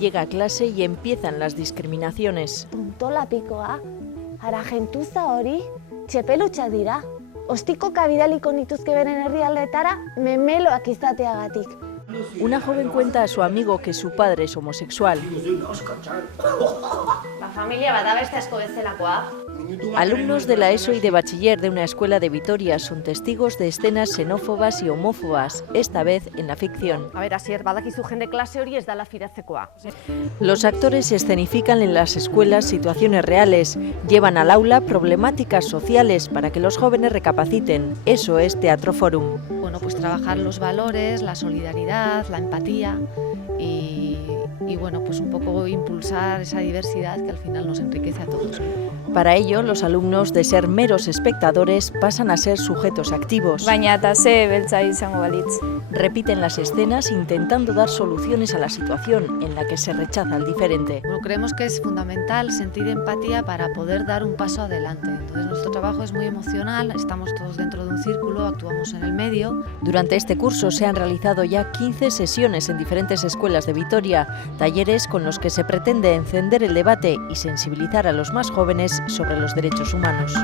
llega a clase y empiezan las discriminaciones. Tontola pikoa, ara gentuza hori, txepelutxak dira. Ostikoka bidaliko nituzke beren herrialdeetara memeloak izateagatik. Una joven cuenta a su amigo que su padre es homosexual. Familia bada beste asko bezalakoa. Alumnos de la ESO y de bachiller de una escuela de Vitoria son testigos de escenas xenófobas y homófobas, esta vez en la ficción. A ver, asier, badakizu jende klase hori ez dala fidatzekoa. Los actores escenifican en las escuelas situaciones reales, llevan al aula problemáticas sociales para que los jóvenes recapaciten. Eso es Teatro Forum. Bueno, pues trabajar los valores, la solidaridad, la empatía y bueno, pues un poco impulsar esa diversidad que al final nos enriquece a todos. Para ello, los alumnos, de ser meros espectadores, pasan a ser sujetos activos. Baina eta ze beltza izango balitz. Repiten las escenas intentando dar soluciones a la situación en la que se rechaza al diferente. Bueno, creemos que es fundamental sentir empatía para poder dar un paso adelante. Entonces nuestro trabajo es muy emocional, estamos todos dentro de un círculo, actuamos en el medio. Durante este curso se han realizado ya 15 sesiones en diferentes escuelas de Vitoria, talleres con los que se pretende encender el debate y sensibilizar a los más jóvenes sobre los derechos humanos.